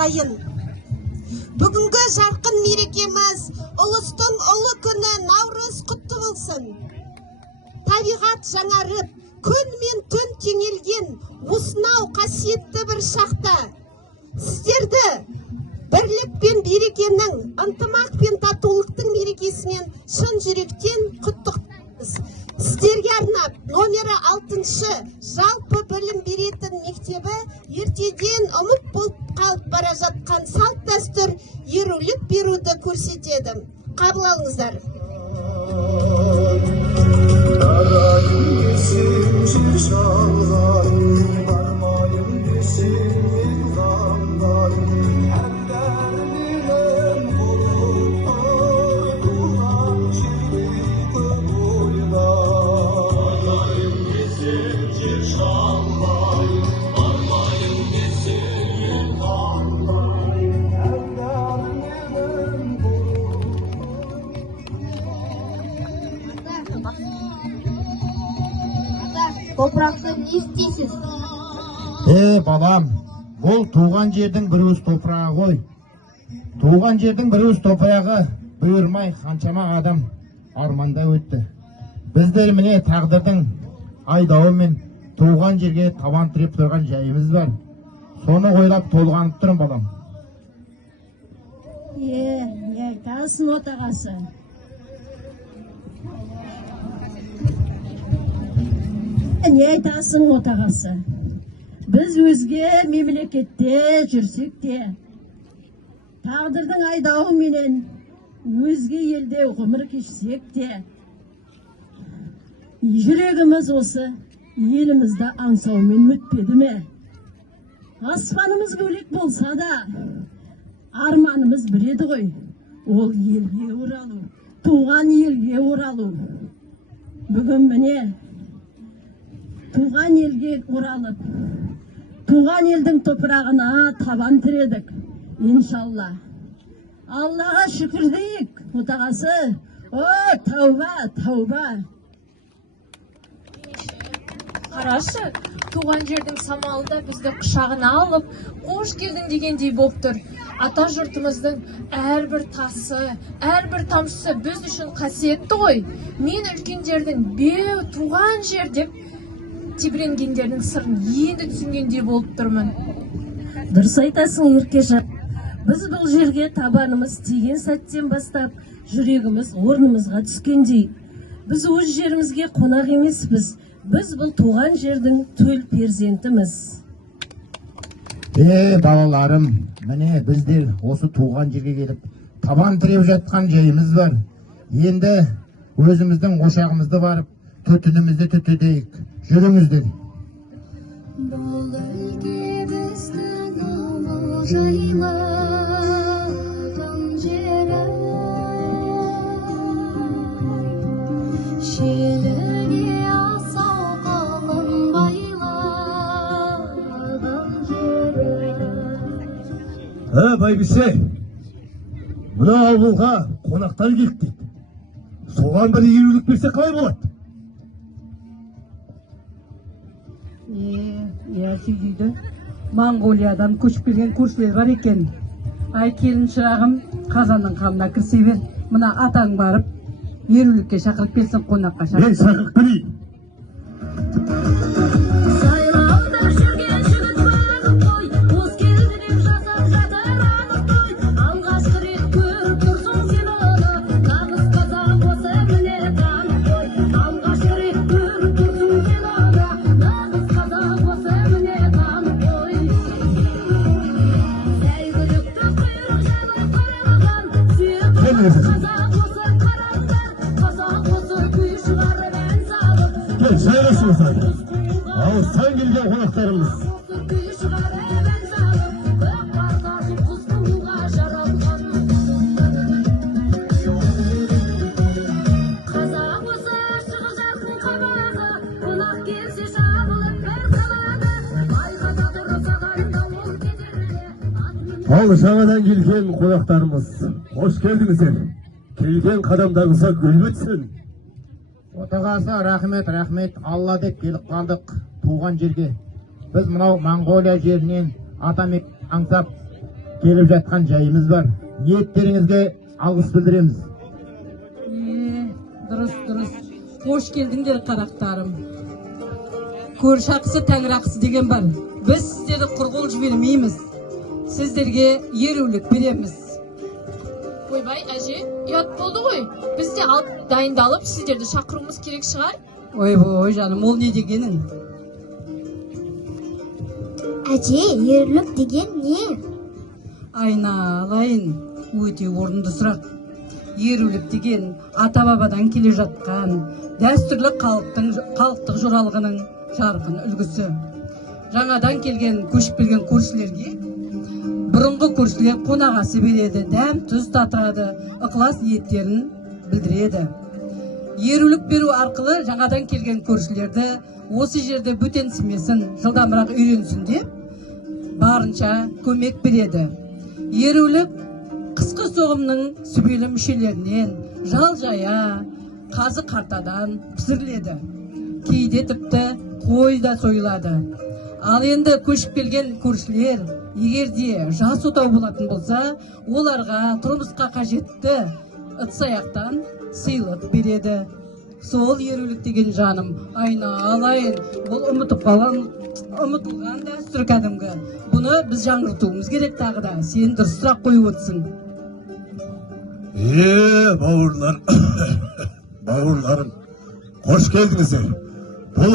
ағайын. Бүгінгі жарқын мерекеміз ұлыстың ұлы күні Наурыз құтты болсын. Табиғат жаңарып, күн мен түн теңелген осынау қасиетті бір шақта сіздерді бірлік пен берекенің, ынтымақ пен татулықтың мерекесімен шын жүректен құттықтаймыз. Сіздерге арнап номері 6-шы жалпы білім беретін мектебі ертеден ұмыт болып қалып бара жатқан салт дәстүр ерулік беруді көрсетеді. Қабыл алыңыздар. Топырақты не істейсіз? Балам, бұл туған жердің бір өз топырағы ғой. Туған жердің бір өз топырағы бұйырмай қаншама адам арманда өтті. Біздер міне тағдырдың айдауымен туған жерге табан тіреп тұрған жайымыз бар. Соны ойлап толғанып тұрмын, балам. Не айтасың, отағасы? Не айтасың, отағасы? Біз өзге мемлекетте жүрсек те, тағдырдың айдауы менен өзге елде ғұмыр кешсек те, жүрегіміз осы елімізді аңсаумен өтпеді ме? Аспанымыз бөлек болса да, арманымыз бір еді ғой, ол елге оралу, туған елге оралу. Бүгін міне туған елге оралып, туған елдің топырағына табан тіредік, иншалла. Аллаға шүкір дейік, отағасы. О, тауба, тауба. Қарашы, туған жердің самалы да бізді құшағына алып, қош келдің дегендей болып тұр. Ата жұртымыздың әрбір тасы, әрбір тамшысы біз үшін қасиетті ғой. Мен үлкендердің беу туған жер деп тебіренгендердің сырын енді түсінгендей болып тұрмын. Дұрыс айтасың, Еркежан. Біз бұл жерге табанымыз тиген сәттен бастап, жүрегіміз орнымызға түскендей. Біз өз жерімізге қонақ емеспіз. Біз бұл туған жердің төл перзентіміз. Балаларым, міне біздер осы туған жерге келіп, табан тіреп жатқан жайымыз бар. Енді өзіміздің ошағымызды барып, түтінімізді түтедейік. Жүріңіздер. Бұл өлке біздің ауыл жайлы жері, шеліге асау қалың байлаған жері. Байбіше, мына ауылға қонақтар келіп дейді. Соған бір ерулік берсе қалай болады? Үйді Монғолиядан көшіп келген көршілер бар екен. Ай, келін шырағым, қазанның қамына кірсе бер. Мына атаң барып, ерулікке шақырып келсін қонаққа шақырып. Мен шақырып келейін. Жайласыңыз аты. Алыстан келген қонақтарымыз. Ал жаңадан келген қонақтарымыз, қош келдіңіздер. Келген қадамдарыңызға гүл бітсін. Отағасы, рахмет, Алла деп келіп қалдық туған жерге. Біз мынау Монғолия жерінен атамек аңсап, келіп жатқан жайымыз бар. Ниеттеріңізге алғыс білдіреміз. Дұрыс. Қош келдіңдер қарақтарым. Көрші ақысы тәңір ақысы деген бар. Біз сіздерді құр жібермейміз. Сіздерге ерулік береміз. Ойбай, әже, ұят болды ғой. Біз де алып дайындалып, сіздерді шақыруымыз керек шығар. Ойбой, жаным, ол не дегенің? Әже, ерлік деген не? Айналайын, өте орынды сұрақ. Ерулік деген ата-бабадан келе жатқан дәстүрлі халықтық жоралғының жарқын үлгісі. Жаңадан келген көшіп келген көршілерге бұрынғы көршілер қонағасы береді, дәм тұз татырады, ықылас ниеттерін білдіреді. Ерулік беру арқылы жаңадан келген көршілерді осы жерде бөтенсімесін, жылдамырақ үйренсін деп барынша көмек береді. Ерулік қысқы соғымның сүбелі мүшелерінен, жал-жая, қазы-қартадан пісіріледі. Кейде тіпті қой да сойылады. Ал енді көшіп келген көршілер егерде жас отау болатын болса, оларға тұрмысқа қажетті ыдыс-аяқтан сыйлық береді. Сол ерулік деген жаным, айналайын, бұл ұмытылған дәстүр кәдімгі. Бұны біз жаңғыртуымыз керек тағы да. Сен дұрыс сұрақ қойып отырсың. Бауырларым, қош келдіңіздер. Бұл